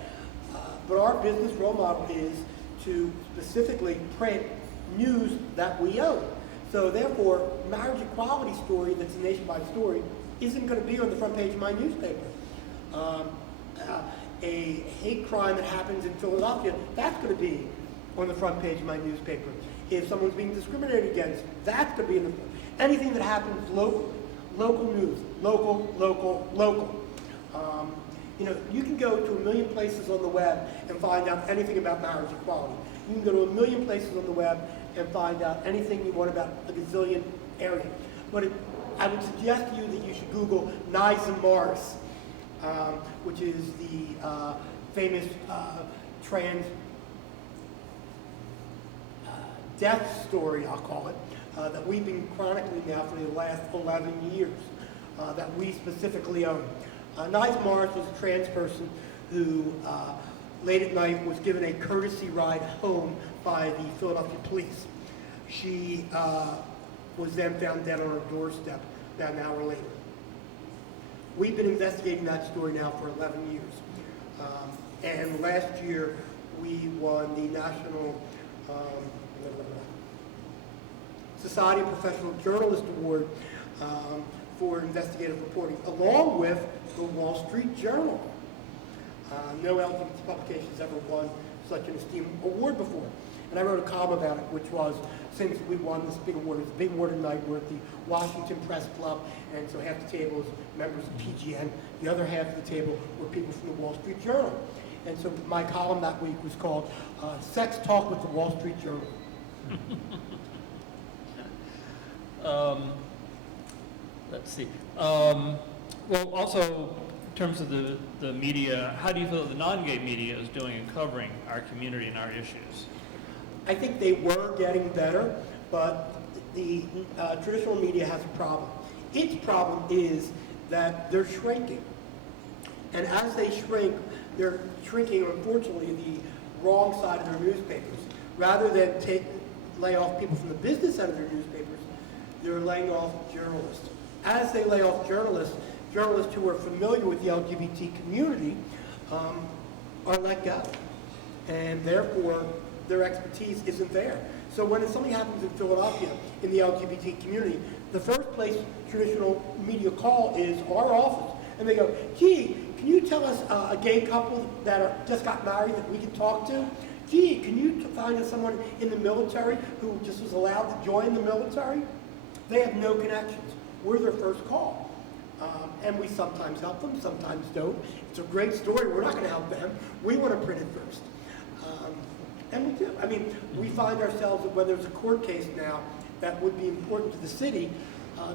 But our business role model is to specifically print news that we own. So therefore, marriage equality story that's a nationwide story isn't going to be on the front page of my newspaper. A hate crime that happens in Philadelphia, that's going to be on the front page of my newspaper. If someone's being discriminated against, that's going to be in the anything that happens locally, local news, local. You know, you can go to a million places on the web and find out anything about marriage equality. You can go to a million places on the web and find out anything you want about a gazillion areas. But I would suggest to you that you should Google Knives and Mars, which is the famous trans death story, I'll call it, that we've been chronicling now for the last 11 years, that we specifically own. Knives Mars was a trans person who late at night was given a courtesy ride home by the Philadelphia police. She was then found dead on her doorstep about an hour later. We've been investigating that story now for 11 years. And last year, we won the National Society of Professional Journalists Award for investigative reporting, along with the Wall Street Journal. No LGBT publication has ever won such an esteemed award before. And I wrote a column about it, which was, since we won this big award, it's a big award tonight, we're at the Washington Press Club, and so half the table is members of PGN, the other half of the table were people from the Wall Street Journal. And so my column that week was called Sex Talk with the Wall Street Journal. Let's see. Well, also, in terms of the media, how do you feel that the non-gay media is doing in covering our community and our issues? I think they were getting better, but the traditional media has a problem. Its problem is that they're shrinking. And as they shrink, they're shrinking, unfortunately, the wrong side of their newspapers. Rather than lay off people from the business end of their newspapers, they're laying off journalists. As they lay off journalists who are familiar with the LGBT community are let go. And therefore, their expertise isn't there. So when something happens in Philadelphia in the LGBT community, the first place traditional media call is our office. And they go, gee, can you tell us a gay couple that just got married that we can talk to? Gee, can you find us someone in the military who just was allowed to join the military? They have no connections. We're their first call. And we sometimes help them, sometimes don't. It's a great story. We're not going to help them. We want to print it first. And we do. I mean, we find ourselves that when there's a court case now that would be important to the city,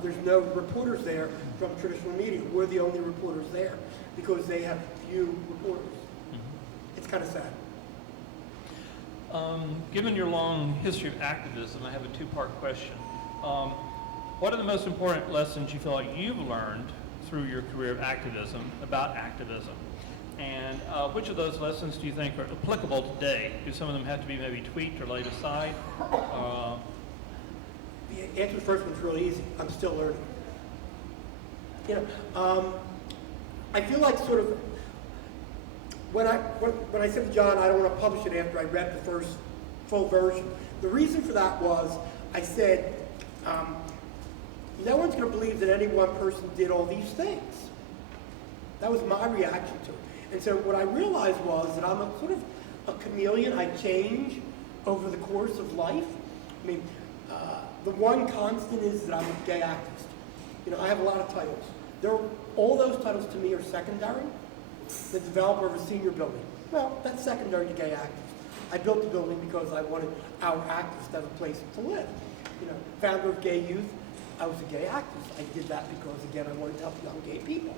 there's no reporters there from traditional media. We're the only reporters there because they have few reporters. Mm-hmm. It's kind of sad. Given your long history of activism, I have a two-part question. What are the most important lessons you feel like you've learned through your career of activism about activism? And which of those lessons do you think are applicable today? Do some of them have to be maybe tweaked or laid aside? The answer to the first one's really easy. I'm still learning. You know, I feel like sort of, when I said to John, I don't want to publish it after I read the first full version, the reason for that was I said, no one's going to believe that any one person did all these things. That was my reaction to it. And so what I realized was that I'm a sort of a chameleon. I change over the course of life. I mean, the one constant is that I'm a gay activist. You know, I have a lot of titles. All those titles to me are secondary. The developer of a senior building, well, that's secondary to gay activists. I built the building because I wanted our activists to have a place to live. You know, founder of Gay Youth, I was a gay activist. I did that because, again, I wanted to help young gay people.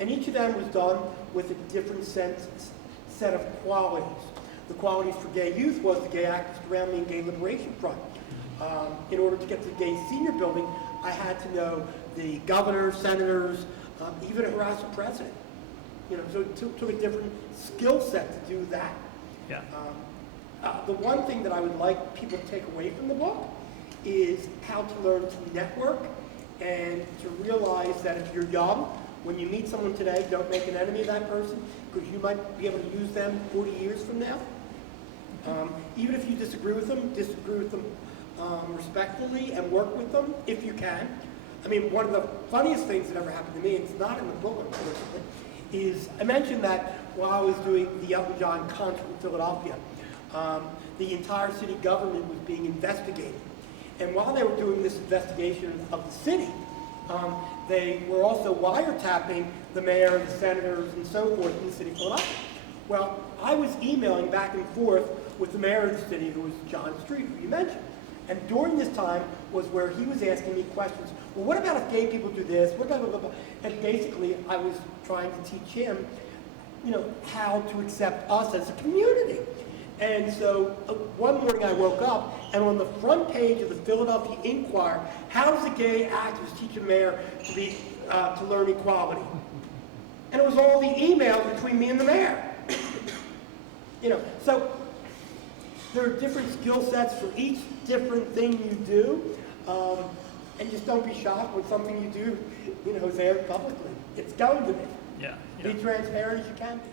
And each of them was done with a different set of qualities. The qualities for Gay Youth was the gay activists around me in Gay Liberation Front. In order to get to the gay senior building, I had to know the governors, senators, even a harasser president. You know, so it took a different skill set to do that. Yeah. The one thing that I would like people to take away from the book is how to learn to network and to realize that if you're young, when you meet someone today, don't make an enemy of that person because you might be able to use them 40 years from now. Even if you disagree with them respectfully and work with them if you can. I mean, one of the funniest things that ever happened to me, it's not in the book, unfortunately, is I mentioned that while I was doing the Elton John concert in Philadelphia, the entire city government was being investigated. And while they were doing this investigation of the city, they were also wiretapping the mayor, the senators, and so forth in the city of Philadelphia. Well, I was emailing back and forth with the mayor of the city, who was John Street, who you mentioned. And during this time was where he was asking me questions. Well, what about if gay people do this? What about blah, blah, blah? And basically, I was trying to teach him, you know, how to accept us as a community. And so one morning I woke up, and on the front page of the Philadelphia Inquirer, how does a gay activist teach a mayor to learn equality? And it was all the emails between me and the mayor. You know, so there are different skill sets for each different thing you do, and just don't be shocked when something you do, you know, is aired publicly. It's going to be. Yeah. Be transparent as you can be.